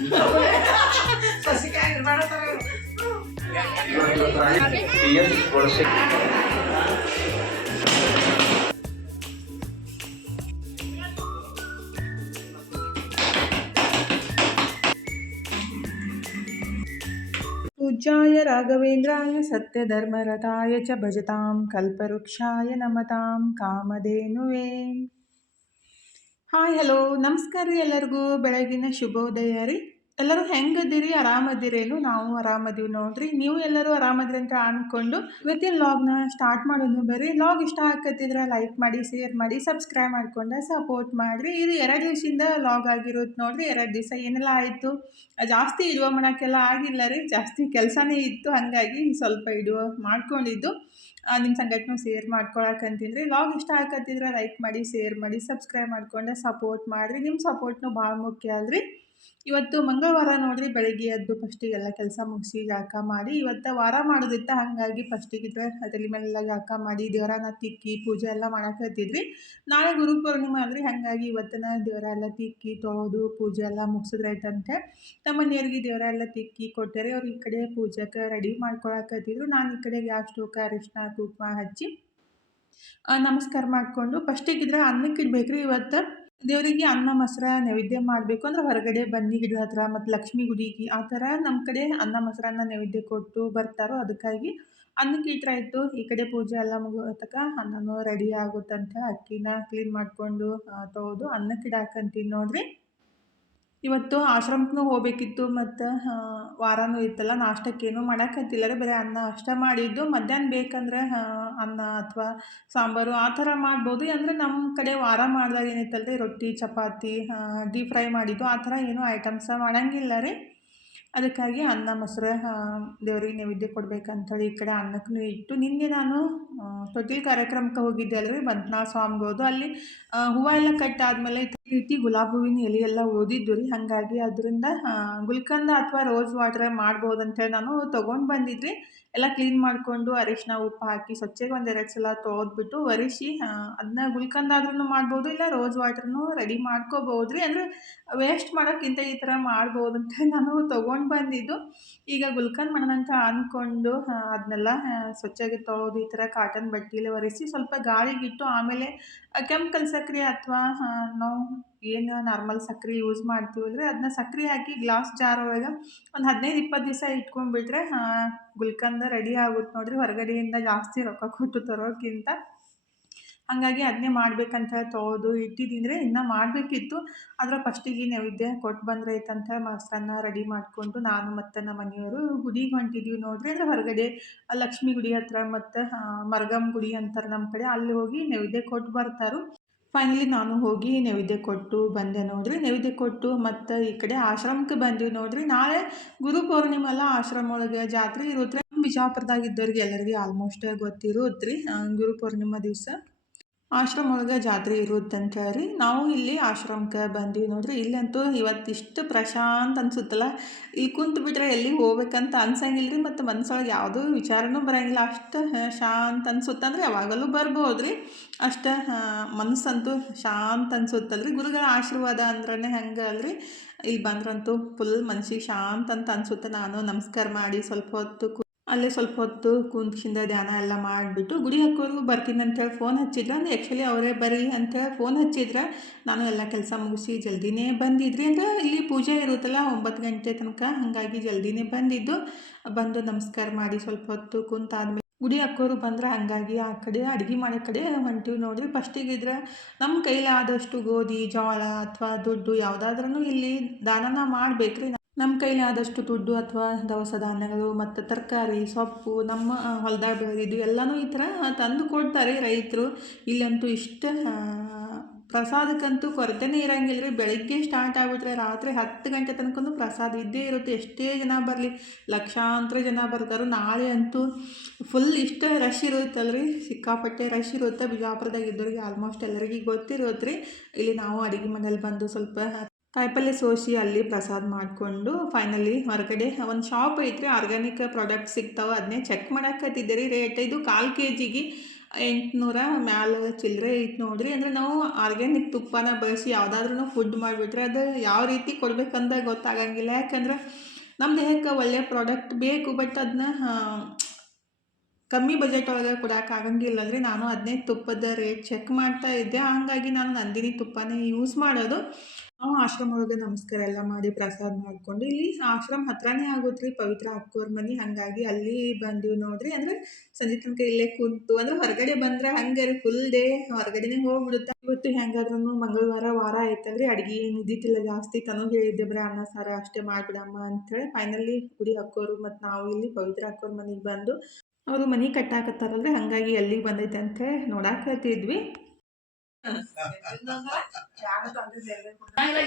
पूज्याय राघवेन्द्राय सत्यधर्मरताय च भजतां कल्पवृक्षाय नमतां कामधेनुवे. ಹಾಯ್ ಹಲೋ ನಮಸ್ಕಾರ ರೀ ಎಲ್ಲರಿಗೂ ಬೆಳಗಿನ ಶುಭೋದಯ ರೀ. ಎಲ್ಲರೂ ಹೆಂಗದಿರಿ, ಆರಾಮದಿರೇನು? ನಾವು ಆರಾಮದೀವಿ ನೋಡ್ರಿ. ನೀವು ಎಲ್ಲರೂ ಆರಾಮದ್ರಿ ಅಂತ ಅಂದ್ಕೊಂಡು ಇವತ್ತಿನ ಲಾಗ್ನ ಸ್ಟಾರ್ಟ್ ಮಾಡೋದು. ಬರ್ರಿ, ಲಾಗ್ ಇಷ್ಟ ಆಕತ್ತಿದ್ರೆ ಲೈಕ್ ಮಾಡಿ, ಶೇರ್ ಮಾಡಿ, ಸಬ್ಸ್ಕ್ರೈಬ್ ಮಾಡ್ಕೊಂಡು ಸಪೋರ್ಟ್ ಮಾಡಿರಿ. ಇದು 2 ದಿವಸದಿಂದ ಲಾಗ್ ಆಗಿರೋದು ನೋಡ್ರಿ. 2 ದಿವಸ ಏನೆಲ್ಲ ಆಯಿತು, ಜಾಸ್ತಿ ಇಡುವ ಮಾಡೋಕ್ಕೆಲ್ಲ ಆಗಿಲ್ಲ ರೀ, ಜಾಸ್ತಿ ಕೆಲಸನೇ ಇತ್ತು. ಹಾಗಾಗಿ ಸ್ವಲ್ಪ ಇಡುವ ಮಾಡ್ಕೊಂಡಿದ್ದು ನಿಮ್ಮ ಸಂಗಟನೂ ಶೇರ್ ಮಾಡ್ಕೊಳಕಂತೀನಿ. ಲಾಗ್ ಇಷ್ಟ ಆಕತ್ತಿದ್ರೆ ಲೈಕ್ ಮಾಡಿ, ಶೇರ್ ಮಾಡಿ, ಸಬ್ಸ್ಕ್ರೈಬ್ ಮಾಡ್ಕೊಂಡು ಸಪೋರ್ಟ್ ಮಾಡಿರಿ. ನಿಮ್ಮ ಸಪೋರ್ಟ್ನು ಭಾಳ ಮುಖ್ಯ ಅಲ್ರಿ. ಇವತ್ತು ಮಂಗಳವಾರ ನೋಡ್ರಿ. ಬೆಳಗ್ಗೆ ಎದ್ದು ಫಸ್ಟಿಗೆಲ್ಲ ಕೆಲಸ ಮುಗಿಸಿ ಜಳಕ ಮಾಡಿ, ಇವತ್ತು ವಾರ ಮಾಡೋದಿತ್ತ. ಹಾಗಾಗಿ ಫಸ್ಟಿಗಿದ್ರೆ ತಲೆ ಮೇಲೆಲ್ಲ ಜಳಕ ಮಾಡಿ ದೇವರನ್ನ ತಿಕ್ಕಿ ಪೂಜೆ ಎಲ್ಲ ಮಾಡಕತ್ತಿದ್ರಿ. ನಾಳೆ ಗುರು ಪೂರ್ಣಿಮೆ ಅಲ್ರಿ, ಹಾಗಾಗಿ ಇವತ್ತಿನ ದೇವರ ಎಲ್ಲ ತಿಕ್ಕಿ ತೊಳೆದು ಪೂಜೆ ಎಲ್ಲ ಮುಗಿಸಿದ್ರೈತಂತೆ. ನಮ್ಮ ಮನೆಯವ್ರಿಗೆ ದೇವರ ಎಲ್ಲ ತಿಕ್ಕಿ ಕೊಟ್ಟರೆ ಅವ್ರು ಈ ಕಡೆ ಪೂಜೆಗೆ ರೆಡಿ ಮಾಡ್ಕೊಳಕತ್ತಿದ್ರು. ನಾನು ಈ ಕಡೆ ಗ್ಯಾಸ್ ಸ್ಟೋವ್ಗೆ ಅರಿಶಿನ ಕುಂಕುಮ ಹಚ್ಚಿ ನಮಸ್ಕಾರ ಮಾಡಿಕೊಂಡು ಫಸ್ಟಿಗಿದ್ರೆ ಅನ್ನಕ್ಕೆ ಇಡ್ಬೇಕ್ರಿ. ಇವತ್ತು ದೇವರಿಗೆ ಅನ್ನ ಮೊಸರ ನೈವೇದ್ಯ ಮಾಡಬೇಕು ಅಂದ್ರೆ ಹೊರಗಡೆ ಬನ್ನಿ ಗಿಡದ ಹತ್ರ ಮತ್ತು ಲಕ್ಷ್ಮೀ ಗುಡಿಗೆ ಆ ಥರ ನಮ್ಮ ಕಡೆ ಅನ್ನ ಮೊಸರನ್ನ ನೈವೇದ್ಯ ಕೊಟ್ಟು ಬರ್ತಾರೋ. ಅದಕ್ಕಾಗಿ ಅನ್ನಕ್ಕೆ ಇಟ್ಟರಾಯ್ತು. ಈ ಕಡೆ ಪೂಜೆ ಎಲ್ಲ ಮುಗಿಯೋತಕ ಅನ್ನನೂ ರೆಡಿ ಆಗುತ್ತಂತ ಅಕ್ಕಿನ ಕ್ಲೀನ್ ಮಾಡಿಕೊಂಡು ತೊಳೆದು ಅನ್ನಕ್ಕೆ ಇಡಾಕಂತೀನಿ ನೋಡ್ರಿ. ಇವತ್ತು ಆಶ್ರಮಕ್ಕೂ ಹೋಗಬೇಕಿತ್ತು ಮತ್ತು ವಾರನೂ ಇತ್ತಲ್ಲ. ನಾಷ್ಟಕ್ಕೇನು ಮಾಡೋಕ್ಕತ್ತಿಲ್ಲ ರೀ, ಬರೀ ಅನ್ನ ಅಷ್ಟೇ ಮಾಡಿದ್ದು. ಮಧ್ಯಾಹ್ನ ಬೇಕಂದ್ರೆ ಅನ್ನ ಅಥವಾ ಸಾಂಬಾರು ಆ ಥರ ಮಾಡ್ಬೋದು. ಅಂದರೆ ನಮ್ಮ ಕಡೆ ವಾರ ಮಾಡಿದಾಗ ಏನಿತ್ತಲ್ಲ ರೀ, ರೊಟ್ಟಿ ಚಪಾತಿ ಡೀಪ್ ಫ್ರೈ ಮಾಡಿದ್ದು ಆ ಥರ ಏನೂ ಐಟಮ್ಸ ಮಾಡೋಂಗಿಲ್ಲ ರೀ. ಅದಕ್ಕಾಗಿ ಅನ್ನ ಮೊಸರು ದೇವ್ರಿಗೆ ನೈವೇದ್ಯ ಕೊಡ್ಬೇಕಂತೇಳಿ ಈ ಕಡೆ ಅನ್ನಕ್ಕೂ ಇಟ್ಟು, ನಿನ್ನೆ ನಾನು ತೊಟ್ಟಿಲು ಕಾರ್ಯಕ್ರಮಕ್ಕೆ ಹೋಗಿದ್ದೆ ಅಲ್ರಿ, ಬಂತ್ನಾಳ ಸ್ವಾಮಿಗೋದು. ಅಲ್ಲಿ ಹೂವು ಎಲ್ಲ ಕಟ್ಟಾದ್ಮೇಲೆ ಈ ರೀತಿ ಗುಲಾಬಿ ಹೂವಿನ ಎಲೆ ಎಲ್ಲ ಓದಿದ್ದು ರೀ. ಹಾಗಾಗಿ ಅದರಿಂದ ಗುಲ್ಕಂದ ಅಥವಾ ರೋಸ್ ವಾಟರ್ ಮಾಡ್ಬೋದಂತೇಳಿ ನಾನು ತೊಗೊಂಡು ಬಂದಿದ್ರಿ. ಎಲ್ಲ ಕ್ಲೀನ್ ಮಾಡಿಕೊಂಡು ಅರಿಶಿನ ಉಪ್ಪು ಹಾಕಿ ಸ್ವಚ್ಛಗೆ 1-2 ಸಲ ತೊಳೆದ್ಬಿಟ್ಟು ಒರೆಸಿ ಅದನ್ನ ಗುಲ್ಕಂದ ಆದ್ರೂ ಮಾಡ್ಬೋದು, ಇಲ್ಲ ರೋಸ್ ವಾಟರ್ನೂ ರೆಡಿ ಮಾಡ್ಕೋಬೋದು ರೀ. ಅಂದರೆ ವೇಸ್ಟ್ ಮಾಡೋಕ್ಕಿಂತ ಈ ಥರ ಮಾಡ್ಬೋದಂತ ನಾನು ತೊಗೊಂಡು ಬಂದಿದ್ದು. ಈಗ ಗುಲ್ಕಂದ್ ಮಾಡೋಣಂತ ಅಂದ್ಕೊಂಡು ಅದನ್ನೆಲ್ಲ ಸ್ವಚ್ಛಗೆ ತೊಳೆದು ಈ ಥರ ಕಾಟನ್ ಬಟ್ಟೆಯಲ್ಲಿ ಒರೆಸಿ ಸ್ವಲ್ಪ ಗಾಳಿಗಿಟ್ಟು ಆಮೇಲೆ ಕೆಂಪು ಸಕ್ಕರೆ ಅಥವಾ ನಾವು ಏನು ನಾರ್ಮಲ್ ಸಕ್ಕರೆ ಯೂಸ್ ಮಾಡ್ತೀವಲ್ರಿ, ಅದನ್ನ ಸಕ್ಕರೆ ಹಾಕಿ ಗ್ಲಾಸ್ ಜಾರ್ ಒಳಗೆ ಒಂದು 15-20 ದಿವಸ ಇಟ್ಕೊಂಡ್ಬಿಟ್ರೆ ಗುಲ್ಕಂದ ರೆಡಿ ಆಗುತ್ತೆ ನೋಡ್ರಿ, ಹೊರಗಡೆಯಿಂದ ಜಾಸ್ತಿ ರೊಕ್ಕ ಕೊಟ್ಟು ತರೋಕ್ಕಿಂತ. ಹಾಗಾಗಿ ಅದನ್ನೇ ಮಾಡ್ಬೇಕಂತ ತೊಳೆದು ಇಟ್ಟಿದ್ದೀನಿ. ಇನ್ನೂ ಮಾಡಬೇಕಿತ್ತು, ಆದರೆ ಫಸ್ಟಿಗೆ ನೈವೇದ್ಯ ಕೊಟ್ಟು ಬಂದ್ರೈತಂತ ಮೊಸರನ್ನ ರೆಡಿ ಮಾಡಿಕೊಂಡು ನಾನು ಮತ್ತು ನಮ್ಮ ಮನೆಯವರು ಗುಡಿಗೆ ಹೊಂಟಿದ್ವಿ ನೋಡ್ರಿ. ಅಂದರೆ ಹೊರಗಡೆ ಲಕ್ಷ್ಮೀ ಗುಡಿ ಹತ್ರ ಮತ್ತು ಮರ್ಗಮ್ ಗುಡಿ ಅಂತಾರೆ ನಮ್ಮ ಕಡೆ, ಅಲ್ಲಿ ಹೋಗಿ ನೈವೇದ್ಯ ಕೊಟ್ಟು ಬರ್ತಾರೆ. ಫೈನಲಿ ನಾನು ಹೋಗಿ ನೈವೇದ್ಯ ಕೊಟ್ಟು ಬಂದೆ ನೋಡ್ರಿ. ನೈವೇದ್ಯ ಕೊಟ್ಟು ಮತ್ತು ಈ ಕಡೆ ಆಶ್ರಮಕ್ಕೆ ಬಂದ್ವಿ ನೋಡ್ರಿ. ನಾಳೆ ಗುರು ಪೌರ್ಣಿಮೆ ಅಲ್ಲ, ಆಶ್ರಮ ಒಳಗೆ ಜಾತ್ರೆ ಇರುತ್ತೆ. ಬಿಜಾಪುರದಾಗಿದ್ದವ್ರಿಗೆ ಎಲ್ಲರಿಗೆ ಆಲ್ಮೋಸ್ಟ್ ಗೊತ್ತಿರುತ್ತೆ ರೀ. ಗುರು ಪೌರ್ಣಿಮೆ ದಿವಸ ಆಶ್ರಮ ಒಳಗೆ ಜಾತ್ರೆ ಇರುತ್ತಂತ ಹೇಳ್ರಿ. ನಾವು ಇಲ್ಲಿ ಆಶ್ರಮಕ್ಕೆ ಬಂದ್ವಿ ನೋಡ್ರಿ. ಇಲ್ಲಂತೂ ಇವತ್ತಿಷ್ಟು ಪ್ರಶಾಂತ ಅನ್ಸುತ್ತಲ್ಲ, ಇಲ್ಲಿ ಕುಂತು ಬಿಟ್ರೆ ಎಲ್ಲಿಗೆ ಹೋಗ್ಬೇಕಂತ ಅನ್ಸಂಗಿಲ್ಲ ರೀ. ಮತ್ತು ಮನಸ್ಸೊಳಗೆ ಯಾವುದೂ ವಿಚಾರನೂ ಬರೋಂಗಿಲ್ಲ, ಅಷ್ಟು ಶಾಂತ ಅನ್ಸುತ್ತೆ. ಅಂದರೆ ಯಾವಾಗಲೂ ಬರ್ಬೋದು ರೀ, ಅಷ್ಟು ಮನಸ್ಸಂತೂ ಶಾಂತ ಅನ್ಸುತ್ತಲ್ರಿ. ಗುರುಗಳ ಆಶೀರ್ವಾದ ಅಂದ್ರೆ ಹಂಗೆ ಅಲ್ರಿ. ಇಲ್ಲಿ ಬಂದ್ರಂತೂ ಫುಲ್ ಮನ್ಸಿಗೆ ಶಾಂತ ಅಂತ ಅನ್ಸುತ್ತೆ. ನಾನು ನಮಸ್ಕಾರ ಮಾಡಿ ಅಲ್ಲೇ ಸ್ವಲ್ಪ ಹೊತ್ತು ಕುಂತ್ಕಿಂದ ಧ್ಯಾನ ಎಲ್ಲ ಮಾಡಿಬಿಟ್ಟು ಗುಡಿ ಹಾಕೋರ್ಗೂ ಬರ್ತೀನಿ ಅಂತೇಳಿ ಫೋನ್ ಹಚ್ಚಿದ್ರೆ. ಅಂದರೆ ಆ್ಯಕ್ಚುಲಿ ಅವರೇ ಬರ್ರಿ ಅಂತೇಳಿ ಫೋನ್ ಹಚ್ಚಿದ್ರೆ ನಾನು ಎಲ್ಲ ಕೆಲಸ ಮುಗಿಸಿ ಜಲ್ದಿನೇ ಬಂದಿದ್ರಿ. ಅಂದರೆ ಇಲ್ಲಿ ಪೂಜೆ ಇರುತ್ತಲ್ಲ 9 ಗಂಟೆ ತನಕ, ಹಾಗಾಗಿ ಜಲ್ದಿನೇ ಬಂದಿದ್ದು. ಬಂದು ನಮಸ್ಕಾರ ಮಾಡಿ ಸ್ವಲ್ಪ ಹೊತ್ತು ಕುಂತಾದ್ಮೇಲೆ ಗುಡಿ ಹಾಕೋರು ಬಂದ್ರೆ, ಹಾಗಾಗಿ ಆ ಕಡೆ ಅಡುಗೆ ಮಾಡೋ ಕಡೆ ಹೊಂಟಿವಿ ನೋಡ್ರಿ. ಫಸ್ಟಿಗಿದ್ರೆ ನಮ್ಮ ಕೈಲಾದಷ್ಟು ಗೋಧಿ ಜೋಳ ಅಥವಾ ದುಡ್ಡು ಯಾವುದಾದ್ರೂ ಇಲ್ಲಿ ದಾನನ ಮಾಡಬೇಕ್ರಿ. ನಮ್ಮ ಕೈಲಿ ಆದಷ್ಟು ದುಡ್ಡು ಅಥವಾ ದವಸ ಧಾನ್ಯಗಳು ಮತ್ತು ತರಕಾರಿ ಸೊಪ್ಪು ನಮ್ಮ ಹೊಲದಾಗ ಬೆಳೆದಿದ್ದು ಎಲ್ಲನೂ ಈ ಥರ ತಂದು ಕೊಡ್ತಾರೆ ರೈತರು. ಇಲ್ಲಂತೂ ಇಷ್ಟು ಪ್ರಸಾದಕ್ಕಂತೂ ಕೊರತೆನೇ ಇರೋಂಗಿಲ್ಲ ರೀ. ಬೆಳಗ್ಗೆ ಸ್ಟಾರ್ಟ್ ಆಗಿಬಿಟ್ರೆ ರಾತ್ರಿ 10 ಗಂಟೆ ತನಕ ಪ್ರಸಾದ ಇದ್ದೇ ಇರುತ್ತೆ. ಎಷ್ಟೇ ಜನ ಬರಲಿ, ಲಕ್ಷಾಂತರ ಜನ ಬರ್ತಾರೆ. ನಾಳೆ ಅಂತೂ ಫುಲ್ ಇಷ್ಟು ರಶ್ ಇರುತ್ತಲ್ಲ ರೀ, ಸಿಕ್ಕಾಪಟ್ಟೆ ರಶ್ ಇರುತ್ತೆ. ಬಿಜಾಪುರದಾಗ ಇದ್ದವ್ರಿಗೆ ಆಲ್ಮೋಸ್ಟ್ ಎಲ್ಲರಿಗೂ ಗೊತ್ತಿರುತ್ತೆ ರೀ. ಇಲ್ಲಿ ನಾವು ಅಡುಗೆ ಮನೇಲಿ ಬಂದು ಸ್ವಲ್ಪ ಕಾಯಿಪಲ್ಯ ಸೋಸಿ ಅಲ್ಲಿ ಪ್ರಸಾದ ಮಾಡಿಕೊಂಡು ಫೈನಲಿ ಹೊರಗಡೆ ಒಂದು ಶಾಪ್ ಐತ್ರಿ, ಆರ್ಗ್ಯಾನಿಕ್ ಪ್ರಾಡಕ್ಟ್ ಸಿಗ್ತಾವೆ. ಅದನ್ನೇ ಚೆಕ್ ಮಾಡಾಕತ್ತಿದ್ದೆ ರೀ. ರೇಟ್ ಇದು 1/4 kg 800 ಮ್ಯಾಲೆ ಚಿಲ್ಲರೆ ಐತೆ ನೋಡಿರಿ. ಅಂದರೆ ನಾವು ಆರ್ಗ್ಯಾನಿಕ್ ತುಪ್ಪನ ಬಳಸಿ ಯಾವುದಾದ್ರೂ ಫುಡ್ ಮಾಡಿಬಿಟ್ರೆ ಅದು ಯಾವ ರೀತಿ ಕೊಡಬೇಕಂತ ಗೊತ್ತಾಗಂಗಿಲ್ಲ. ಯಾಕಂದ್ರೆ ನಮ್ಮ ದೇಹಕ್ಕೆ ಒಳ್ಳೆಯ ಪ್ರಾಡಕ್ಟ್ ಬೇಕು, ಬಟ್ ಅದನ್ನ ಕಮ್ಮಿ ಬಜೆಟ್ ಒಳಗೆ ಕೊಡೋಕ್ಕಾಗಂಗಿಲ್ಲ ರೀ. ನಾನು ಅದನ್ನೇ ತುಪ್ಪದ ರೇಟ್ ಚೆಕ್ ಮಾಡ್ತಾ ಇದ್ದೆ. ಹಾಗಾಗಿ ನಾನು ನಂದಿನಿ ತುಪ್ಪನೇ ಯೂಸ್ ಮಾಡೋದು. ನಾವು ಆಶ್ರಮ ಒಳಗೆ ನಮಸ್ಕಾರ ಎಲ್ಲ ಮಾಡಿ ಪ್ರಸಾದ ಮಾಡಿಕೊಂಡು ಇಲ್ಲಿ ಆಶ್ರಮ ಹತ್ರನೇ ಆಗುತ್ತೆ ರೀ ಪವಿತ್ರ ಅಕ್ಕೋರ ಮನೆ. ಹಾಗಾಗಿ ಅಲ್ಲಿ ಬಂದೀವಿ ನೋಡಿರಿ. ಅಂದರೆ ಸಂಜೆ ತನಕ ಇಲ್ಲೇ ಕೂತು ಅಂದ್ರೆ ಹೊರಗಡೆ ಬಂದ್ರೆ ಹಂಗೆ ರೀ ಫುಲ್ ಡೇ ಹೊರಗಡೆನೇ ಹೋಗ್ಬಿಡುತ್ತೆ. ಇವತ್ತು ಹೆಂಗಾದ್ರೂ ಮಂಗಳವಾರ ವಾರ ಆಯ್ತಲ್ರಿ, ಅಡುಗೆ ಏನು ಇದ್ದಿದ್ದಿಲ್ಲ ಜಾಸ್ತಿ. ತನೂ ಹೇಳಿದ್ದೆ ಬರೀ ಅನ್ನ ಸಾರ ಅಷ್ಟೇ ಮಾಡಿಬಿಡಮ್ಮ ಅಂಥೇಳಿ ಫೈನಲಿ ಗುಡಿ ಅಕ್ಕೋರು ಮತ್ತು ನಾವು ಇಲ್ಲಿ ಪವಿತ್ರ ಅಕ್ಕೋರ ಮನೆಗೆ ಬಂದು ಅವರು ಮನೆ ಕಟ್ಟಾಕತ್ತಾರಲ್ರಿ, ಹಾಗಾಗಿ ಎಲ್ಲಿಗೆ ಬಂದೈತೆ ಅಂಥೇಳಿ ನೋಡಾಕತ್ತಿದ್ವಿ.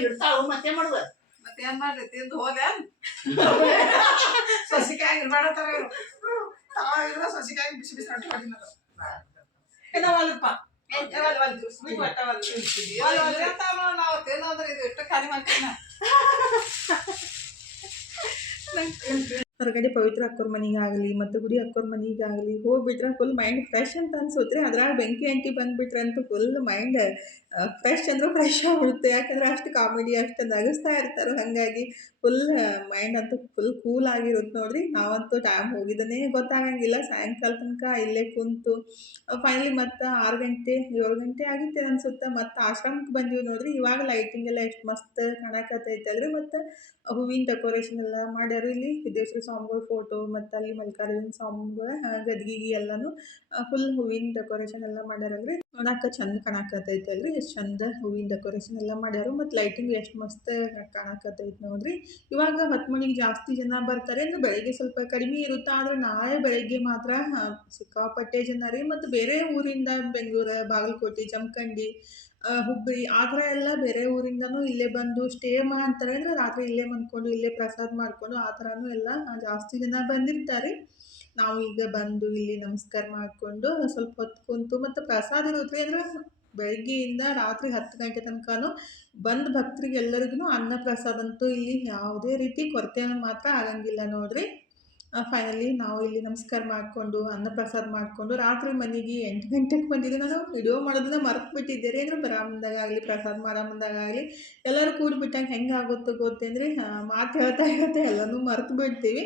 ಇರ್ತಾವ ಮತ್ತೆ ಮಾಡುವ ಮತ್ತೇನ್ ಮಾಡ್ರಿ ತಿಂದು ಹೋದೆ ಸಸಿಕಾಯಿ ಇರ್ಬೇಡತ್ತಾರ ಇವ್ರು ಸಸಿಕಾಯಿ ಬಿಸಿ ಬಿಸಿ ರೊಟ್ಟಿ ಮಾಡಿಲ್ಲ ನಾವು ತಿನ್ನೋದ್ರೆ ಇದು ಎಷ್ಟು ಖಾಲಿ ಮಾಡ್ತೀವಿ. ಹೊರಗಡೆ ಪವಿತ್ರ ಅಕ್ಕೋರ ಮನೆಗಾಗಲಿ ಮತ್ತು ಗುಡಿ ಅಕ್ಕೋರ ಮನೆಗಾಗಲಿ ಹೋಗ್ಬಿಟ್ರೆ ಫುಲ್ ಮೈಂಡ್ ಫ್ರೆಶ್ ಅಂತ ಅನ್ಸುತ್ತೆ ರೀ. ಅದ್ರಾಗ ಬೆಂಕಿ ಆಂಟಿ ಬಂದುಬಿಟ್ರೆ ಅಂತೂ ಫುಲ್ ಮೈಂಡ್ ಫ್ರೆಶ್ ಅಂದ್ರೆ ಫ್ರೆಶ್ ಆಗಿಬಿಡುತ್ತೆ. ಯಾಕಂದ್ರೆ ಅಷ್ಟು ಕಾಮಿಡಿ ಅಷ್ಟು ನಗಿಸ್ತಾ ಇರ್ತಾರೆ, ಹಾಗಾಗಿ ಫುಲ್ ಮೈಂಡ್ ಅಂತೂ ಫುಲ್ ಕೂಲ್ ಆಗಿರುತ್ತೆ ನೋಡಿರಿ. ನಾವಂತೂ ಟೈಮ್ ಹೋಗಿದ್ದನೇ ಗೊತ್ತಾಗಂಗಿಲ್ಲ. ಸಾಯಂಕಾಲ ತನಕ ಇಲ್ಲೇ ಕುಂತು ಫೈನಲಿ ಮತ್ತು 6 ಗಂಟೆ 7 ಗಂಟೆ ಆಗಿತ್ತೆ ಅನ್ಸುತ್ತೆ ಮತ್ತು ಆಶ್ರಮಕ್ಕೆ ಬಂದೀವಿ ನೋಡಿರಿ. ಇವಾಗ ಲೈಟಿಂಗ್ ಎಲ್ಲ ಎಷ್ಟು ಮಸ್ತ್ ಕಾಣಕತ್ತೈತಲ್ರಿ. ಮತ್ತು ಹೂವಿನ ಡೆಕೋರೇಷನ್ ಎಲ್ಲ ಮಾಡ್ಯಾರ. ಇಲ್ಲಿ ಸಿದ್ದೇಶ್ವರ ಸ್ವಾಮಿಗಳ ಫೋಟೋ ಮತ್ತು ಅಲ್ಲಿ ಮಲ್ಲಿಕಾರ್ಜುನ ಸ್ವಾಮಿಗಳ ಗದ್ಗಿಗೆ ಎಲ್ಲನೂ ಫುಲ್ ಹೂವಿನ ಡೆಕೋರೇಷನ್ ಎಲ್ಲ ಮಾಡ್ಯಾರಲ್ರಿ. ನೋಡಕ್ಕೆ ಚಂದ ಕಾಣಕತ್ತೈತೆ ಅಲ್ರಿ. ಎಷ್ಟು ಚಂದ ಹೂವಿನ ಡೆಕೋರೇಷನ್ ಎಲ್ಲ ಮಾಡ್ಯಾರು ಮತ್ತು ಲೈಟಿಂಗ್ ಎಷ್ಟು ಮಸ್ತ್ ಕಾಣಕತ್ತೈತೆ ನೋಡ್ರಿ. ಇವಾಗ 10 ಮಣಿಗೆ ಜಾಸ್ತಿ ಜನ ಬರ್ತಾರೆ. ಅಂದರೆ ಬೆಳಗ್ಗೆ ಸ್ವಲ್ಪ ಕಡಿಮೆ ಇರುತ್ತೆ, ಆದರೆ ನಾಳೆ ಬೆಳಗ್ಗೆ ಮಾತ್ರ ಸಿಕ್ಕಾಪಟ್ಟೆ ಜನ ರೀ. ಮತ್ತು ಬೇರೆ ಊರಿಂದ ಬೆಂಗಳೂರು, ಬಾಗಲಕೋಟೆ, ಜಮಖಂಡಿ, ಹುಬ್ಬಳ್ಳಿ ಆ ಥರ ಎಲ್ಲ ಬೇರೆ ಊರಿಂದನೂ ಇಲ್ಲೇ ಬಂದು ಸ್ಟೇ ಮಾಡ್ತಾರೆ. ಅಂದರೆ ರಾತ್ರಿ ಇಲ್ಲೇ ಮಲ್ಕೊಂಡು ಇಲ್ಲೇ ಪ್ರಸಾದ ಮಾಡಿಕೊಂಡು ಆ ಥರನೂ ಎಲ್ಲ ಜಾಸ್ತಿ ಜನ ಬಂದಿರ್ತಾರೆ. ನಾವು ಈಗ ಬಂದು ಇಲ್ಲಿ ನಮಸ್ಕಾರ ಮಾಡಿಕೊಂಡು ಸ್ವಲ್ಪ ಹೊತ್ತು ಕುಂತು ಮತ್ತು ಪ್ರಸಾದ ಇರುತ್ತೆ ಅಂದರೆ ಬೆಳಗ್ಗೆಯಿಂದ ರಾತ್ರಿ 10 ಗಂಟೆ ತನಕನೂ ಬಂದು ಭಕ್ತರಿಗೆ ಎಲ್ಲರಿಗೂ ಅನ್ನ ಪ್ರಸಾದ ಅಂತೂ ಇಲ್ಲಿ ಯಾವುದೇ ರೀತಿ ಕೊರತೆ ಮಾತ್ರ ಆಗಂಗಿಲ್ಲ ನೋಡಿರಿ. ಫೈನಲಿ ನಾವು ಇಲ್ಲಿ ನಮಸ್ಕಾರ ಮಾಡಿಕೊಂಡು ಅನ್ನ ಪ್ರಸಾದ ಮಾಡಿಕೊಂಡು ರಾತ್ರಿ ಮನೆಗೆ 8 ಗಂಟೆಗೆ ಬಂದಿದ್ದೆ. ನಾನು ವಿಡಿಯೋ ಮಾಡೋದನ್ನ ಮರೆತು ಬಿಟ್ಟಿದ್ದೆ ರೀ. ಅಂದರೆ ಬರೋ ಮುಂದಾಗಲಿ ಪ್ರಸಾದ ಮಾಡೋ ಮುಂದಾಗಲಿ ಎಲ್ಲರೂ ಕೂಡಿಬಿಟ್ಟಾಗ ಹೆಂಗೆ ಆಗುತ್ತೋ ಗೊತ್ತೇಂದ್ರಿ, ಮಾತು ಹೇಳ್ತಾ ಹೇಳ್ತಾ ಎಲ್ಲನೂ ಮರೆತು ಬಿಡ್ತೀವಿ.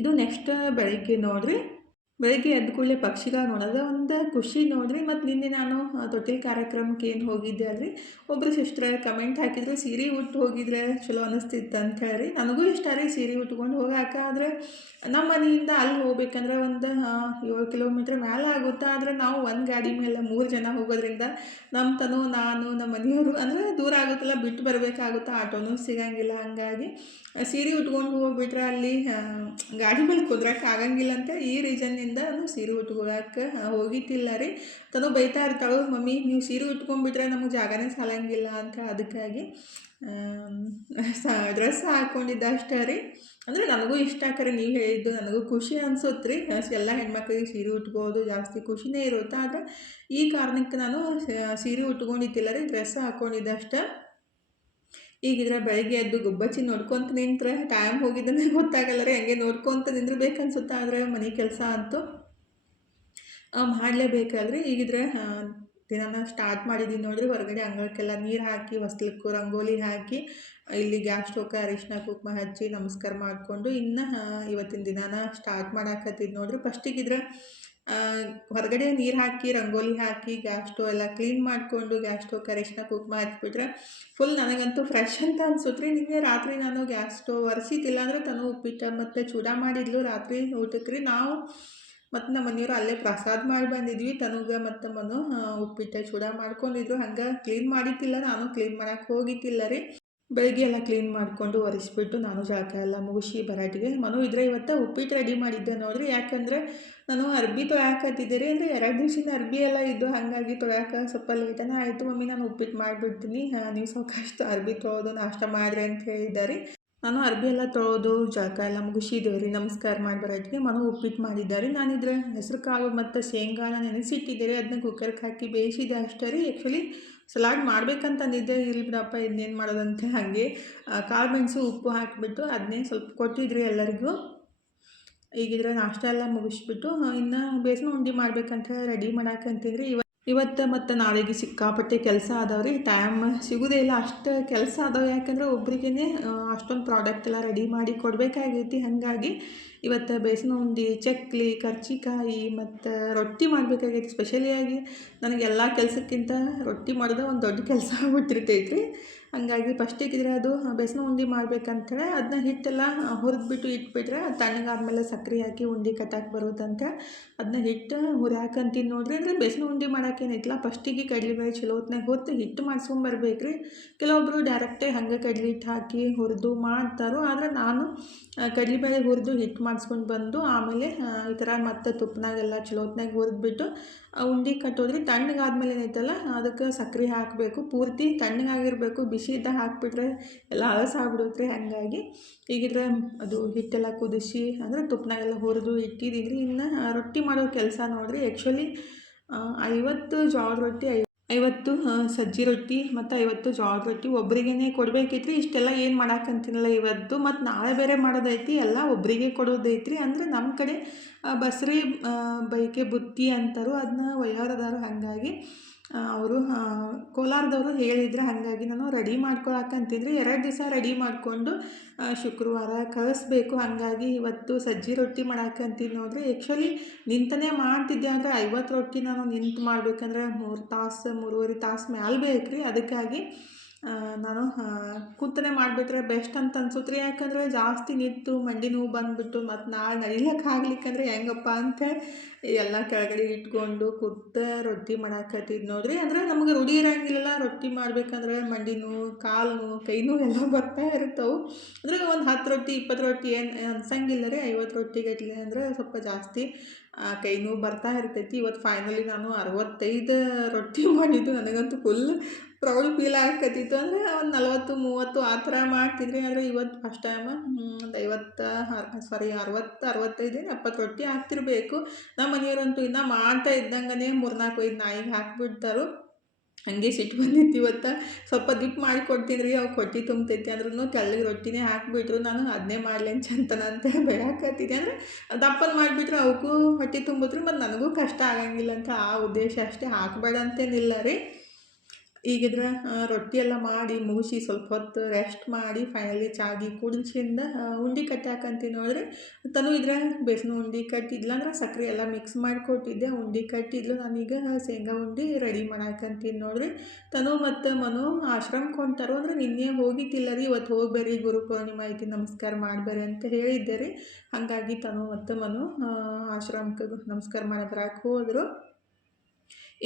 ಇದು ನೆಕ್ಸ್ಟ್ ಬೆಳಗ್ಗೆ ನೋಡಿರಿ. ಬೆಳಗ್ಗೆ ಎದ್ದ ಕೂಡಲೇ ಪಕ್ಷಿಗಳು ನೋಡೋದು ಒಂದು ಖುಷಿ ನೋಡಿರಿ. ಮತ್ತು ನಿನ್ನೆ ನಾನು ತೊಟ್ಟಿಲು ಕಾರ್ಯಕ್ರಮಕ್ಕೆ ಏನು ಹೋಗಿದ್ದೆ ಅಲ್ರಿ, ಒಬ್ಬರು ಸಿಸ್ಟ್ರ್ ಕಮೆಂಟ್ ಹಾಕಿದ್ರು ಸೀರೆ ಉಟ್ಟು ಹೋಗಿದ್ರೆ ಚಲೋ ಅನ್ನಿಸ್ತಿತ್ತು ಅಂತ ಹೇಳಿ. ನನಗೂ ಇಷ್ಟ ರೀ ಸೀರೆ ಉಟ್ಕೊಂಡು ಹೋಗಾಕ. ಆದರೆ ನಮ್ಮ ಮನೆಯಿಂದ ಅಲ್ಲಿ ಹೋಗ್ಬೇಕಂದ್ರೆ ಒಂದು 7 ಕಿಲೋಮೀಟ್ರ್ ಮೇಲೆ ಆಗುತ್ತೆ. ಆದರೆ ನಾವು ಒಂದು ಗಾಡಿ ಮೇಲೆ 3 ಜನ ಹೋಗೋದ್ರಿಂದ ನಮ್ಮ ನಾನು ನಮ್ಮ ಮನೆಯವರು ಅಂದರೆ ದೂರ ಆಗುತ್ತಲ್ಲ, ಬಿಟ್ಟು ಬರಬೇಕಾಗುತ್ತೆ, ಆಟೋನೂ ಸಿಗಂಗಿಲ್ಲ. ಹಾಗಾಗಿ ಸೀರೆ ಉಟ್ಕೊಂಡು ಹೋಗ್ಬಿಟ್ರೆ ಅಲ್ಲಿ ಗಾಡಿ ಮೇಲೆ ಕುದ್ರಕ್ಕೆ ಆಗಂಗಿಲ್ಲ ಅಂತ ಈ ರೀಸನ್ನಿಂದ ನಾನು ಸೀರೆ ಉಟ್ಕೊಳಕ್ಕೆ ಹೋಗಿದ್ದಿಲ್ಲ ರೀ. ತನೂ ಬೈತಾ ಇರ್ತಾಳು, ಮಮ್ಮಿ ನೀವು ಸೀರೆ ಉಟ್ಕೊಂಡ್ಬಿಟ್ರೆ ನಮಗೆ ಜಾಗನೇ ಸಾಲಂಗಿಲ್ಲ ಅಂತ. ಅದಕ್ಕಾಗಿ ಡ್ರೆಸ್ ಹಾಕ್ಕೊಂಡಿದ್ದೆ ಅಷ್ಟೇ ರೀ. ಅಂದರೆ ನನಗೂ ಇಷ್ಟ ಆಕರೆ ನೀವು ಹೇಳಿದ್ದು ನನಗೂ ಖುಷಿ ಅನ್ಸುತ್ತೆ ರೀ. ಎಲ್ಲ ಹೆಣ್ಮಕ್ಳಿಗೆ ಸೀರೆ ಉಟ್ಕೋದು ಜಾಸ್ತಿ ಖುಷಿನೇ ಇರುತ್ತೆ. ಆದರೆ ಈ ಕಾರಣಕ್ಕೆ ನಾನು ಸೀರೆ ಉಟ್ಕೊಂಡಿದ್ದಿಲ್ಲ ರೀ, ಡ್ರೆಸ್ ಹಾಕ್ಕೊಂಡಿದ್ದೆ ಅಷ್ಟೇ. ಈಗಿದ್ರೆ ಬೆಳಗ್ಗೆ ಎದ್ದು ಗುಬ್ಬಚ್ಚಿ ನೋಡ್ಕೊತ ನಿಂತ್ರೆ ಟೈಮ್ ಹೋಗಿದ್ದನ್ನೇ ಗೊತ್ತಾಗಲ್ಲ ರೀ. ಹಂಗೆ ನೋಡ್ಕೊತ ನಿಂದಿರ್ಬೇಕನ್ಸುತ್ತೆ. ಆದರೆ ಮನೆ ಕೆಲಸ ಅಂತೂ ಮಾಡಲೇಬೇಕಲ್ರಿ. ಈಗಿದ್ರೆ ದಿನಾನ ಸ್ಟಾರ್ಟ್ ಮಾಡಿದ್ದೀನಿ ನೋಡಿರಿ. ಹೊರಗಡೆ ಅಂಗಳಕ್ಕೆಲ್ಲ ನೀರು ಹಾಕಿ ಹೊಸ್ಲಕ್ಕೂ ರಂಗೋಲಿ ಹಾಕಿ ಇಲ್ಲಿ ಗ್ಯಾಸ್ ಸ್ಟೋವ್ಗೆ ಅರಿಶಿನ ಕುಂಕುಮ ಹಚ್ಚಿ ನಮಸ್ಕಾರ ಮಾಡಿಕೊಂಡು ಇನ್ನು ಇವತ್ತಿನ ದಿನಾನ ಸ್ಟಾರ್ಟ್ ಮಾಡಾಕತ್ತಿದ್ದು ನೋಡಿರಿ. ಫಸ್ಟಿಗಿದ್ರೆ ಹೊರಗಡೆ ನೀರು ಹಾಕಿ ರಂಗೋಲಿ ಹಾಕಿ ಗ್ಯಾಸ್ ಸ್ಟೋವ್ ಎಲ್ಲ ಕ್ಲೀನ್ ಮಾಡಿಕೊಂಡು ಗ್ಯಾಸ್ ಸ್ಟೋವ್ಗೆ ಅರಿಶಿನ ಕುಂಕುಮ ಹಚ್ಬಿಟ್ರೆ ಫುಲ್ ನನಗಂತೂ ಫ್ರೆಶ್ ಅಂತ ಅನ್ಸುತ್ತೆ ರೀ. ನಿನ್ನೆ ರಾತ್ರಿ ನಾನು ಗ್ಯಾಸ್ ಸ್ಟೋವ್ ಒರೆಸಿದ್ದಿಲ್ಲ ಅಂದರೆ ತನೂ ಉಪ್ಪಿಟ್ಟು ಮತ್ತು ಚೂಡ ಮಾಡಿದ್ಲು ರಾತ್ರಿ ಊಟಕ್ಕೆ ರೀ. ನಾವು ಮತ್ತು ನಮ್ಮ ಮನೆಯವರು ಅಲ್ಲೇ ಪ್ರಸಾದ ಮಾಡಿ ಬಂದಿದ್ವಿ. ತನುಗೆ ಮತ್ತು ಮನು ಉಪ್ಪಿಟ್ಟು ಚೂಡ ಮಾಡ್ಕೊಂಡಿದ್ರು. ಹಂಗೆ ಕ್ಲೀನ್ ಮಾಡಿದ್ದಿಲ್ಲ, ನಾನು ಕ್ಲೀನ್ ಮಾಡೋಕ್ಕೆ ಹೋಗಿದ್ದಿಲ್ಲ ರೀ. ಬೆಳಗ್ಗೆ ಎಲ್ಲ ಕ್ಲೀನ್ ಮಾಡಿಕೊಂಡು ಒರೆಸ್ಬಿಟ್ಟು ನಾನು ಜಳಕ ಎಲ್ಲ ಮುಗಿಸಿ ಬರಾಟಿಗೆ ಮನು ಇದ್ರೆ ಇವತ್ತು ಉಪ್ಪಿಟ್ಟು ರೆಡಿ ಮಾಡಿದ್ದೆ ನೋಡಿರಿ. ಯಾಕಂದರೆ ನಾನು ಅರ್ಬಿ ತೊಳ್ಯಾಕತ್ತಿದ್ದೆ ರೀ. ಅಂದರೆ 2 ದಿವಸದ ಅರ್ಬಿ ಎಲ್ಲ ಇದ್ದು, ಹಾಗಾಗಿ ತೊಳ್ಯಾಕ ಸ್ವಲ್ಪ ಲೇಟನೇ ಆಯಿತು. ಮಮ್ಮಿ ನಾನು ಉಪ್ಪಿಟ್ಟು ಮಾಡಿಬಿಡ್ತೀನಿ, ನೀವು ಸಾಕಷ್ಟು ಅರ್ಬಿ ತೊಳೆದು ನಾಷ್ಟ ಮಾಡಿರಿ ಅಂತ ಹೇಳಿದ್ದಾರೆ. ನಾನು ಅರ್ಬಿ ಎಲ್ಲ ತೊಳೆದು ಜಳಕ ಎಲ್ಲ ಮುಗಿಸಿದ್ದೇವೆ ರೀ. ನಮಸ್ಕಾರ ಮಾಡಿ ಬರೋಟ್ಟಿಗೆ ಮನು ಉಪ್ಪಿಟ್ಟು ಮಾಡಿದ್ದಾರೆ. ನಾನಿದ್ರೆ ಹೆಸರು ಕಾಳು ಮತ್ತು ಶೇಂಗಾನ ನೆನೆಸಿಟ್ಟಿದ್ದೆ ರೀ. ಅದನ್ನ ಕುಕ್ಕರ್ಗೆ ಹಾಕಿ ಬೇಯಿಸಿದೆ ಅಷ್ಟೇ ರೀ. ಆ್ಯಕ್ಚುಲಿ ಸಲಾಡ್ ಮಾಡ್ಬೇಕಂತಂದಿದ್ದೆ, ಇಲ್ಲಿ ಬಿಡಪ್ಪ ಇನ್ನೇನು ಮಾಡೋದಂತೆ ಹಾಗೆ ಕಾಳು ಮೆಣಸು ಉಪ್ಪು ಹಾಕಿಬಿಟ್ಟು ಅದನ್ನೇ ಸ್ವಲ್ಪ ಕೊಟ್ಟಿದ್ರಿ ಎಲ್ಲರಿಗೂ. ಈಗಿದ್ರೆ ನಾಷ್ಟ ಎಲ್ಲ ಮುಗಿಸ್ಬಿಟ್ಟು ಇನ್ನು ಬೇಸನ್ ಉಂಡೆ ಮಾಡ್ಬೇಕಂತ ರೆಡಿ ಮಾಡಾಕಂತಿದ್ರಿ. ಇವತ್ತು ಮತ್ತು ನಾಳೆಗೆ ಸಿಕ್ಕಾಪಟ್ಟೆ ಕೆಲಸ ಅದಾವ್ರಿ. ಟೈಮ್ ಸಿಗೋದೇ ಇಲ್ಲ, ಅಷ್ಟು ಕೆಲಸ ಅದಾವೆ. ಯಾಕಂದ್ರೆ ಒಬ್ರಿಗೇ ಅಷ್ಟೊಂದು ಪ್ರಾಡಕ್ಟ್ ಎಲ್ಲ ರೆಡಿ ಮಾಡಿ ಕೊಡಬೇಕಾಗೈತಿ. ಹಾಗಾಗಿ ಇವತ್ತು ಬೇಸನ್ ಉಂಡೆ, ಚಕ್ಲಿ, ಕರ್ಜಿಕಾಯಿ ಮತ್ತು ರೊಟ್ಟಿ ಮಾಡಬೇಕಾಗೈತಿ. ಸ್ಪೆಷಲಿಯಾಗಿ ನನಗೆಲ್ಲ ಕೆಲಸಕ್ಕಿಂತ ರೊಟ್ಟಿ ಮಾಡೋದು ಒಂದು ದೊಡ್ಡ ಕೆಲಸ ಆಗ್ಬಿಟ್ಟಿರ್ತೈತ್ರಿ. ಹಾಗಾಗಿ ಫಸ್ಟಿಗೆ ಅದು ಬೇಸನ್ ಉಂಡೆ ಮಾಡ್ಬೇಕಂತೇಳಿ ಅದನ್ನ ಹಿಟ್ಟೆಲ್ಲ ಹುರಿದ್ಬಿಟ್ಟು ಇಟ್ಬಿಟ್ರೆ ತಣ್ಣಗಾದ್ಮೇಲೆ ಸಕ್ಕರೆ ಹಾಕಿ ಉಂಡೆ ಕಟ್ಟಕ್ಕೆ ಬರುತ್ತಂತ ಅದನ್ನ ಹಿಟ್ಟು ಹುರಿಯಾಕಂತೀನಿ ನೋಡ್ರಿ. ಅಂದರೆ ಬೇಸನ್ ಉಂಡೆ ಮಾಡೋಕ್ಕೇನೈತಿಲ್ಲ, ಫಸ್ಟಿಗೆ ಕಡಲೆಬೇಳೆ ಚಲೋ ಹೊತ್ನಾಗ ಹುರಿದು ಹಿಟ್ಟು ಮಾಡ್ಸ್ಕೊಂಬರ್ಬೇಕು ರೀ. ಕೆಲವೊಬ್ಬರು ಡೈರೆಕ್ಟಾಗಿ ಹಂಗೆ ಕಡ್ಲೆ ಹಿಟ್ಟು ಹಾಕಿ ಹುರಿದು ಮಾಡ್ತಾರೋ, ಆದರೆ ನಾನು ಕಡಲೆಬೇಳೆ ಹುರಿದು ಹಿಟ್ಟು ಮಾಡಿಸ್ಕೊಂಡು ಬಂದು ಆಮೇಲೆ ಈ ಥರ ಮತ್ತು ತುಪ್ಪನಾಗೆಲ್ಲ ಚಲೋ ಹೊತ್ನಾಗ ಹುರಿದ್ಬಿಟ್ಟು ಉಂಡೆ ಕಟ್ಟೋದ್ರಿ. ತಣ್ಣಗಾದ್ಮೇಲೆ ಏನೈತಲ್ಲ ಅದಕ್ಕೆ ಸಕ್ಕರೆ ಹಾಕಬೇಕು. ಪೂರ್ತಿ ತಣ್ಣಗಾಗಿರಬೇಕು, ಬಿಸಿ ಇದ್ದಾಗ ಹಾಕಿಬಿಟ್ರೆ ಎಲ್ಲ ಹಳಸಾಗ್ಬಿಡುತ್ತೆ. ಹಾಗಾಗಿ ಈಗಿದ್ರೆ ಅದು ಹಿಟ್ಟೆಲ್ಲ ಕುದಿಸಿ ಅಂದರೆ ತುಪ್ಪನಾಗೆಲ್ಲ ಹುರಿದು ಇಟ್ಟಿದ್ದೀನಿ. ಇನ್ನು ರೊಟ್ಟಿ ಮಾಡೋ ಕೆಲಸ ನೋಡಿರಿ. ಆ್ಯಕ್ಚುಲಿ 50 ಜೋಳದ ರೊಟ್ಟಿ, 50 ಸಜ್ಜಿ ರೊಟ್ಟಿ ಮತ್ತು 50 ಜೋಳದ ರೊಟ್ಟಿ ಒಬ್ರಿಗೇ ಕೊಡಬೇಕೈತ್ರಿ. ಇಷ್ಟೆಲ್ಲ ಏನು ಮಾಡಾಕಂತೀನಲ್ಲ ಇವತ್ತು, ಮತ್ತು ನಾಳೆ ಬೇರೆ ಮಾಡೋದೈತಿ, ಎಲ್ಲ ಒಬ್ಬರಿಗೆ ಕೊಡೋದೈತ್ರಿ. ಅಂದರೆ ನಮ್ಮ ಕಡೆ ಬಸ್ರಿ ಬೈಕೆ ಬುತ್ತಿ ಅಂತಾರೋ, ಅದನ್ನ ಒಯ್ಯೋರದಾರು. ಹಾಗಾಗಿ ಅವರು ಕೋಲಾರದವರು ಹೇಳಿದ್ರೆ, ಹಾಗಾಗಿ ನಾನು ರೆಡಿ ಮಾಡ್ಕೊಳಕ್ಕಂತಿದ್ರಿ. 2 ದಿವಸ ರೆಡಿ ಮಾಡಿಕೊಂಡು ಶುಕ್ರವಾರ ಕಳಿಸ್ಬೇಕು. ಹಾಗಾಗಿ ಇವತ್ತು ಸಜ್ಜಿ ರೊಟ್ಟಿ ಮಾಡಾಕಂತೀನಿ ನೋಡ್ರಿ. ಆ್ಯಕ್ಚುಲಿ ನಿಂತನೇ ಮಾಡ್ತಿದ್ದೆ, ಅಂದರೆ 50 ರೊಟ್ಟಿ ನಾನು ನಿಂತು ಮಾಡ್ಬೇಕಂದ್ರೆ 3 ತಾಸು 3.5 ತಾಸು ಮ್ಯಾಲೆ ಬೇಕು ರೀ. ಅದಕ್ಕಾಗಿ ನಾನು ಕೂತನೇ ಮಾಡಿಬಿಟ್ರೆ ಬೆಸ್ಟ್ ಅಂತ ಅನ್ಸುತ್ತೆ ರೀ. ಯಾಕಂದರೆ ಜಾಸ್ತಿ ನಿಂತು ಮಂಡಿ ನೋವು ಬಂದುಬಿಟ್ಟು ಮತ್ತು ನಾಳೆ ನಡಿಲಕ್ಕೆ ಆಗ್ಲಿಕ್ಕಂದ್ರೆ ಹೆಂಗಪ್ಪ ಅಂತ ಎಲ್ಲ ಕೆಳಗಡೆ ಇಟ್ಕೊಂಡು ಕೂತ ರೊಟ್ಟಿ ಮಾಡಾಕತ್ತಿದ್ದು ನೋಡ್ರಿ. ಅಂದರೆ ನಮಗೆ ರೂಢಿ ಇರೋಂಗಿಲ್ಲ ರೊಟ್ಟಿ ಮಾಡ್ಬೇಕಂದ್ರೆ ಮಂಡಿ ನೋವು, ಕಾಲು ನೋವು, ಕೈ ನೋವು ಎಲ್ಲ ಬರ್ತಾ ಇರ್ತವೆ. ಅಂದರೆ ಒಂದು 10 ರೊಟ್ಟಿ 20 ರೊಟ್ಟಿ ಏನು ಅನ್ಸಂಗಿಲ್ಲ ರೀ. 50 ರೊಟ್ಟಿಗಟ್ಟಲೆ ಅಂದರೆ ಸ್ವಲ್ಪ ಜಾಸ್ತಿ ಕೈ ನೋವು ಬರ್ತಾ ಇರ್ತೈತಿ. ಇವತ್ತು ಫೈನಲಿ ನಾನು 65 ರೊಟ್ಟಿ ಮಾಡಿದ್ದು. ನನಗಂತೂ ಫುಲ್ ಪ್ರೌಡ್ ಫೀಲ್ ಆಗಕತ್ತಿತ್ತು. ಅಂದರೆ ಒಂದು 40 30 ಆ ಥರ ಮಾಡ್ತಿದ್ರಿ. ಆದರೆ ಇವತ್ತು ಫಸ್ಟ್ ಟೈಮ್ ಒಂದು 65 70 ರೊಟ್ಟಿ ಆಗ್ತಿರಬೇಕು. ನಮ್ಮ ಮನೆಯವರಂತೂ ಇನ್ನೂ ಮಾಡ್ತಾ ಇದ್ದಂಗೆ 3-4 5 ನಾಯಿಗೆ ಹಾಕ್ಬಿಡ್ತಾರೆ. ಹಂಗೆ ಸಿಟ್ಟು ಬಂದಿತ್ತು ಇವತ್ತು. ಸ್ವಲ್ಪ ದಿಪ್ ಮಾಡಿ ಕೊಡ್ತೀನಿ ರೀ, ಅವು ಹೊಟ್ಟೆ ತುಂಬ್ತೈತಿ ಅಂದ್ರೂ ತೆಳ್ಳಗೆ ರೊಟ್ಟಿನೇ ಹಾಕಿಬಿಟ್ರು. ನಾನು ಅದನ್ನೇ ಮಾಡಲಿ ಅಂತ ಬೇಡಾಕತ್ತಿದ್ದೆ. ಅಂದರೆ ದಪ್ಪನ ಮಾಡಿಬಿಟ್ರೆ ಅವಕ್ಕೂ ಹೊಟ್ಟೆ ತುಂಬುತ್ರಿ, ಮತ್ತು ನನಗೂ ಕಷ್ಟ ಆಗಂಗಿಲ್ಲ ಅಂತ ಆ ಉದ್ದೇಶ ಅಷ್ಟೇ. ಹಾಕಬೇಡ ಅಂತೇನಿಲ್ಲ ರೀ. ಈಗಿದ್ರೆ ರೊಟ್ಟಿ ಎಲ್ಲ ಮಾಡಿ ಮುಗಿಸಿ ಸ್ವಲ್ಪ ಹೊತ್ತು ರೆಸ್ಟ್ ಮಾಡಿ ಫೈನಲಿ ಚಾಗಿ ಕುಡಿಸಿಂದ ಉಂಡೆ ಕಟ್ಟಾಕಂತೀನಿ ನೋಡ್ರಿ. ತನು ಇದ್ರೆ ಬೇಸನ್ ಉಂಡೆ ಕಟ್ಟಿದ್ಲ, ಅಂದ್ರೆ ಸಕ್ಕರೆ ಎಲ್ಲ ಮಿಕ್ಸ್ ಮಾಡಿಕೊಟ್ಟಿದ್ದೆ. ಉಂಡೆ ಕಟ್ಟಿದ್ಲು. ನಾನೀಗ ಶೇಂಗಾ ಉಂಡೆ ರೆಡಿ ಮಾಡಾಕಂತೀನಿ ನೋಡ್ರಿ. ತನು ಮತ್ತು ಮನು ಆಶ್ರಮಕ್ಕೆ ಹೊಂಟಾರೋ, ಅಂದರೆ ನಿನ್ನೆ ಹೋಗಿದ್ದಿಲ್ಲ ರೀ. ಇವತ್ತು ಹೋಗ್ಬೇರಿ, ಗುರು ಪೂರ್ಣಿಮೆ ಐತಿ, ನಮಸ್ಕಾರ ಮಾಡಬೇರಿ ಅಂತ ಹೇಳಿದ್ದೆ ರೀ. ಹಾಗಾಗಿ ತನು ಮತ್ತು ಮನು ಆಶ್ರಮಕ್ಕೆ ನಮಸ್ಕಾರ ಮಾಡಿ ಬರಕ್ಕೆ ಹೋದರು.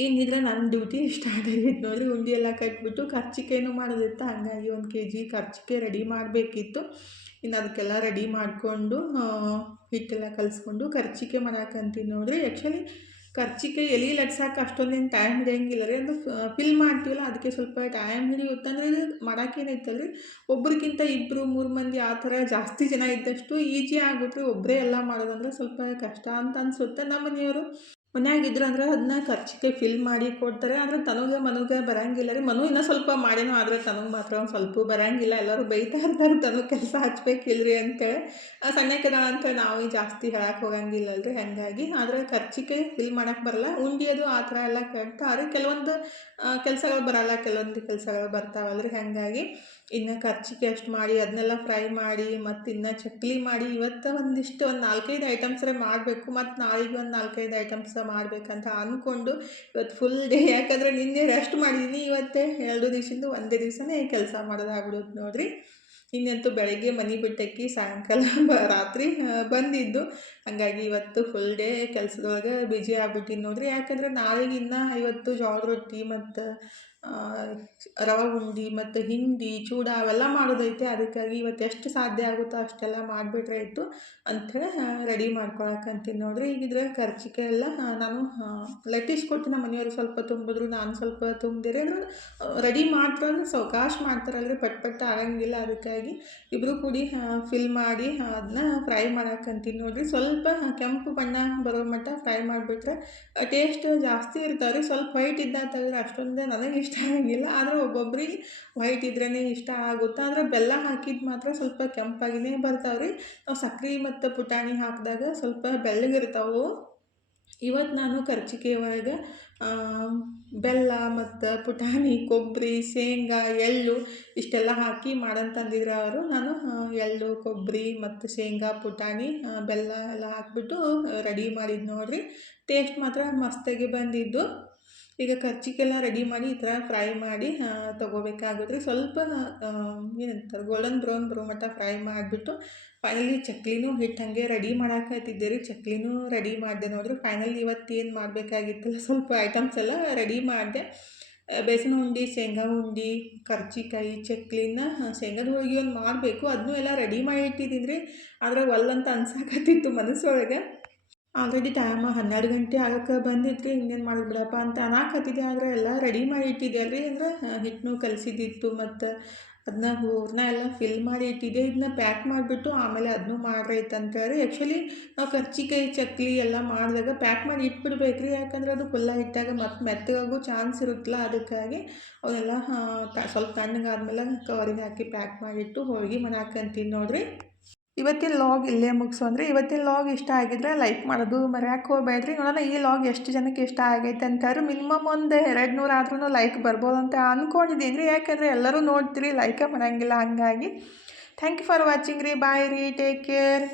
ಏನಿದ್ರೆ ನನ್ನ ಡ್ಯೂಟಿ ಸ್ಟಾರ್ಟ್ ಆಗಿತ್ತು ನೋಡ್ರಿ. ಉಂಡೆ ಎಲ್ಲ ಕಟ್ಬಿಟ್ಟು ಕರ್ಚಿಕಾಯಿನೂ ಮಾಡೋದಿತ್ತು. ಹಾಗಾಗಿ 1 kg ಕರ್ಚಿಕಾಯಿ ರೆಡಿ ಮಾಡಬೇಕಿತ್ತು. ಇನ್ನು ಅದಕ್ಕೆಲ್ಲ ರೆಡಿ ಮಾಡಿಕೊಂಡು ಹಿಟ್ಟೆಲ್ಲ ಕಲಿಸ್ಕೊಂಡು ಕರ್ಚಿಕಾಯಿ ಮಾಡಾಕಂತೀನಿ ನೋಡ್ರಿ. ಆ್ಯಕ್ಚುಲಿ ಕರ್ಚಿಕಾಯಿ ಎಲೆ ಲಟ್ಸಕ್ಕೆ ಅಷ್ಟೊಂದೇನು ಟೈಮ್ ಹಿಡಿಯಂಗಿಲ್ಲ ರೀ. ಅದು ಫಿಲ್ ಮಾಡ್ತೀವಲ್ಲ, ಅದಕ್ಕೆ ಸ್ವಲ್ಪ ಟೈಮ್ ಹಿಡಿಯುತ್ತೆ. ಅಂದರೆ ಇದು ಮಾಡೋಕ್ಕೇನೈತಲ್ಲ ರೀ, ಒಬ್ರಿಗಿಂತ 2-3 ಮಂದಿ ಆ ಥರ ಜಾಸ್ತಿ ಜನ ಇದ್ದಷ್ಟು ಈಜಿ ಆಗುತ್ತೆ. ಒಬ್ಬರೇ ಎಲ್ಲ ಮಾಡೋದಂದ್ರೆ ಸ್ವಲ್ಪ ಕಷ್ಟ ಅಂತ ಅನಿಸುತ್ತೆ. ನಮ್ಮ ಮನೆಯವರು ಮನ್ಯಾಗಿದ್ರು ಅಂದ್ರೆ ಅದನ್ನ ಕರ್ಚಿಕಾಯಿ ಫಿಲ್ ಮಾಡಿ ಕೊಡ್ತಾರೆ. ಆದರೆ ಮನುಗೆ ಬರೋಂಗಿಲ್ಲ ರೀ. ಮನು ಇನ್ನೂ ಸ್ವಲ್ಪ ಮಾಡೇನೋ, ಆದರೆ ತನಗೆ ಮಾತ್ರ ಒಂದು ಸ್ವಲ್ಪ ಬರೋಂಗಿಲ್ಲ. ಎಲ್ಲರೂ ಬೈತಾ ಇರ್ತಾರೆ, ತನಗೆ ಕೆಲಸ ಹಚ್ಬೇಕಿಲ್ರಿ ಅಂತೇಳಿ. ಸಣ್ಣಕ್ಕದ ಅಂತ ನಾವು ಜಾಸ್ತಿ ಹೇಳಕ್ಕೆ ಹೋಗಂಗಿಲ್ಲ ಅಲ್ರಿ. ಹಾಗಾಗಿ ಆದರೆ ಕರ್ಚಿಕಾಯಿ ಫಿಲ್ ಮಾಡೋಕ್ಕೆ ಬರಲ್ಲ. ಉಂಡೆ ಅದು ಆ ಥರ ಎಲ್ಲ ಕಟ್ತಾರೆ. ಕೆಲವೊಂದು ಕೆಲಸಗಳು ಬರಲ್ಲ, ಕೆಲವೊಂದು ಕೆಲಸಗಳು ಬರ್ತಾವಲ್ರಿ. ಹಾಗಾಗಿ ಇನ್ನು ಕರ್ಚಿಕಾಯಿ ಅಷ್ಟು ಮಾಡಿ ಅದನ್ನೆಲ್ಲ ಫ್ರೈ ಮಾಡಿ ಮತ್ತು ಇನ್ನು ಚಕ್ಲಿ ಮಾಡಿ ಇವತ್ತು ಒಂದು 4-5 ಐಟಮ್ಸ್ರೆ ಮಾಡಬೇಕು. ಮತ್ತು ನಾಳೆಗೆ ಒಂದು 4-5 ಐಟಮ್ಸ್ ಮಾಡಬೇಕಂತ ಅಂದ್ಕೊಂಡು ಇವತ್ತು ಫುಲ್ ಡೇ, ಯಾಕಂದರೆ ನಿನ್ನೆ ರೆಸ್ಟ್ ಮಾಡಿದ್ದೀನಿ. ಇವತ್ತೇ 2 ದಿವಸದಿಂದ ಒಂದೇ ದಿವಸನೇ ಕೆಲಸ ಮಾಡೋದಾಗ್ಬಿಡುತ್ತೆ ನೋಡಿರಿ. ಇನ್ನಂತೂ ಬೆಳಗ್ಗೆ ಮನೆ ಬಿಟ್ಟಕ್ಕಿ ಸಾಯಂಕಾಲ ರಾತ್ರಿ ಬಂದಿದ್ದು. ಹಾಗಾಗಿ ಇವತ್ತು ಫುಲ್ ಡೇ ಕೆಲಸದೊಳಗೆ ಬ್ಯುಸಿ ಆಗ್ಬಿಟ್ಟಿನಿ ನೋಡಿರಿ. ಯಾಕಂದರೆ ನಾಳೆಗೆ ಇನ್ನೂ 50 ಜೋಳದ ರೊಟ್ಟಿ ಮತ್ತು ರವೆ ಉಂಡೆ ಮತ್ತು ಹಿಂಡಿ ಚೂಡ ಅವೆಲ್ಲ ಮಾಡೋದೈತೆ. ಅದಕ್ಕಾಗಿ ಇವತ್ತು ಎಷ್ಟು ಸಾಧ್ಯ ಆಗುತ್ತೋ ಅಷ್ಟೆಲ್ಲ ಮಾಡಿಬಿಟ್ರೆ ಆಯಿತು ಅಂಥೇಳಿ ರೆಡಿ ಮಾಡ್ಕೊಳಕ್ಕಂತೀನಿ ನೋಡಿರಿ. ಈಗಿದ್ರೆ ಕರ್ಚಿಕಾಯಿ ಎಲ್ಲ ನಾನು ಲಟ್ಟಿಸ್ಕೊಟ್ಟು ನಮ್ಮ ಮನೆಯವರು ಸ್ವಲ್ಪ ತುಂಬಿದ್ರು, ನಾನು ಸ್ವಲ್ಪ ತುಂಬಿದಿರಿ. ಅಂದ್ರೆ ರೆಡಿ ಮಾಡ್ತಾರೆ ಸಾವಕಾಶ ಮಾಡ್ತಾರಲ್ರಿ, ಪಟ್ ಆಗಂಗಿಲ್ಲ. ಅದಕ್ಕಾಗಿ ಇಬ್ಬರು ಕೂಡಿ ಫಿಲ್ ಮಾಡಿ ಅದನ್ನ ಫ್ರೈ ಮಾಡಕ್ಕಂತೀನಿ ನೋಡಿರಿ. ಸ್ವಲ್ಪ ಕೆಂಪು ಬಣ್ಣ ಬರೋ ಮಟ್ಟ ಫ್ರೈ ಮಾಡಿಬಿಟ್ರೆ ಟೇಸ್ಟ್ ಜಾಸ್ತಿ ಇರ್ತಾವೆ ರೀ. ಸ್ವಲ್ಪ ವೈಟ್ ಇದ್ದಾಗ ತೆಗೆದ್ರೆ ಅಷ್ಟೊಂದು ನನಗೆ ಇಷ್ಟ ಇಷ್ಟ ಆಗಿಲ್ಲ. ಆದರೆ ಒಬ್ಬೊಬ್ರಿಗೆ ವೈಟ್ ಇದ್ರೇ ಇಷ್ಟ ಆಗುತ್ತೆ. ಆದರೆ ಬೆಲ್ಲ ಹಾಕಿದ್ದು ಮಾತ್ರ ಸ್ವಲ್ಪ ಕೆಂಪಾಗಿಯೇ ಬರ್ತಾವೆ ರೀ. ನಾವು ಸಕ್ರೆ ಮತ್ತು ಪುಟಾಣಿ ಹಾಕಿದಾಗ ಸ್ವಲ್ಪ ಬೆಳ್ಳಗಿರ್ತಾವೆ. ಇವತ್ತು ನಾನು ಕರ್ಜಿಕಾಯಿ ಒಳಗೆ ಬೆಲ್ಲ ಮತ್ತು ಪುಟಾಣಿ, ಕೊಬ್ಬರಿ, ಶೇಂಗಾ, ಎಳ್ಳು ಇಷ್ಟೆಲ್ಲ ಹಾಕಿ ಮಾಡಂತಂದಿದ್ರು ಅವರು. ನಾನು ಎಳ್ಳು, ಕೊಬ್ಬರಿ ಮತ್ತು ಶೇಂಗಾ, ಪುಟಾಣಿ, ಬೆಲ್ಲ ಎಲ್ಲ ಹಾಕ್ಬಿಟ್ಟು ರೆಡಿ ಮಾಡಿದ್ದು ನೋಡಿರಿ. ಟೇಸ್ಟ್ ಮಾತ್ರ ಮಸ್ತಾಗಿ ಬಂದಿದ್ದು. ಈಗ ಕರ್ಜಿಗೆಲ್ಲ ರೆಡಿ ಮಾಡಿ ಈ ಥರ ಫ್ರೈ ಮಾಡಿ ತೊಗೋಬೇಕಾಗುತ್ತೆ ರೀ. ಸ್ವಲ್ಪ ಏನಂತಾರೆ ಗೋಲ್ಡನ್ ಬ್ರೌನ್ ಬರೋ ಮಟ್ಟ ಫ್ರೈ ಮಾಡಿಬಿಟ್ಟು ಫೈನಲಿ ಚಕ್ಲಿನೂ ಹಿಟ್ಟು ಹಾಗೆ ರೆಡಿ ಮಾಡಾಕತ್ತಿದ್ದೆ ರೀ. ಚಕ್ಲಿನೂ ರೆಡಿ ಮಾಡಿದೆ ನೋಡಿರಿ. ಫೈನಲಿ ಇವತ್ತು ಏನು ಮಾಡಬೇಕಾಗಿತ್ತಲ್ಲ ಸ್ವಲ್ಪ ಐಟಮ್ಸ್ ಎಲ್ಲ ರೆಡಿ ಮಾಡಿದೆ. ಬೇಸನ್ ಉಂಡೆ, ಶೇಂಗಾ ಉಂಡೆ, ಕರ್ಜಿಕಾಯಿ, ಚಕ್ಲಿನ ಶೇಂಗಾದ ಹೋಳಿಗೆ ಒಂದು ಮಾಡಬೇಕು. ಅದನ್ನೂ ಎಲ್ಲ ರೆಡಿ ಮಾಡಿ ಇಟ್ಟಿದ್ದೀನಿ ರೀ. ಆದರೆ ಒಲ್ಲಂತ ಅನ್ಸಾಕತ್ತಿತ್ತು ಮನಸ್ಸೊಳಗೆ. ಆಲ್ರೆಡಿ ಟೈಮ್ 12 ಗಂಟೆ ಆಗಕ್ಕೆ ಬಂದಿತ್ತು. ಇನ್ನೇನು ಮಾಡೋದು ಬಿಡಪ್ಪ ಅಂತ ಅನ್ನಕತ್ತಿದ್ದೆ. ಆದರೆ ಎಲ್ಲ ರೆಡಿ ಮಾಡಿ ಇಟ್ಟಿದ್ದೆ ರೀ. ಅಂದರೆ ಹಿಟ್ಟನ್ನು ಕಲಸಿದ್ದಿತ್ತು ಮತ್ತು ಅದನ್ನ ಹೂರಣ ಎಲ್ಲ ಫಿಲ್ ಮಾಡಿ ಇಟ್ಟಿದ್ದೆ. ಇದನ್ನ ಪ್ಯಾಕ್ ಮಾಡಿಬಿಟ್ಟು ಆಮೇಲೆ ಅದನ್ನೂ ಮಾಡ್ರೈತೆ ಅಂತೇಳಿ. ಆ್ಯಕ್ಚುಲಿ ನಾವು ಕರ್ಜಿಕಾಯಿ, ಚಕ್ಲಿ ಎಲ್ಲ ಮಾಡಿದಾಗ ಪ್ಯಾಕ್ ಮಾಡಿ ಇಟ್ಬಿಡ್ಬೇಕು ರೀ. ಯಾಕಂದ್ರೆ ಅದು ಫುಲ್ಲ ಇಟ್ಟಾಗ ಮತ್ತು ಮೆತ್ತಗಾಗೋ ಚಾನ್ಸ್ ಇರುತ್ತಲ್ಲ. ಅದಕ್ಕಾಗಿ ಅವನ್ನೆಲ್ಲ ಸ್ವಲ್ಪ ತಣ್ಣಗಾದ್ಮೇಲೆ ಕವರಿಗೆ ಹಾಕಿ ಪ್ಯಾಕ್ ಮಾಡಿಟ್ಟು ಹೋಳಿಗೆ ಮಾಡಾಕಂತೀನಿ ನೋಡಿರಿ. ಇವತ್ತಿನ ಲಾಗ್ ಇಲ್ಲೇ ಮುಗಿಸೋಣ್ರಿ. ಇವತ್ತಿನ ಲಾಗ್ ಇಷ್ಟ ಆಗಿದ್ರೆ ಲೈಕ್ ಮಾಡೋದು ಮರೆಯೋಕೆ ಹೋಗಬೇಡ್ರಿ. ನೋಡೋಣ ಈ ಲಾಗ್ ಎಷ್ಟು ಜನಕ್ಕೆ ಇಷ್ಟ ಆಗೈತೆ ಅಂತಾರೆ. ಮಿನಿಮಮ್ ಒಂದು 200 ಆದ್ರೂ ಲೈಕ್ ಬರ್ಬೋದು ಅಂತ ಅಂದ್ಕೊಂಡಿದ್ದೀನಿ ರೀ. ಯಾಕಂದರೆ ಎಲ್ಲರೂ ನೋಡ್ತೀರಿ, ಲೈಕ ಮಾಡೋಂಗಿಲ್ಲ. ಹಾಗಾಗಿ ಥ್ಯಾಂಕ್ ಯು ಫಾರ್ ವಾಚಿಂಗ್ ರೀ. ಬಾಯ್ ರೀ, ಟೇಕ್ ಕೇರ್.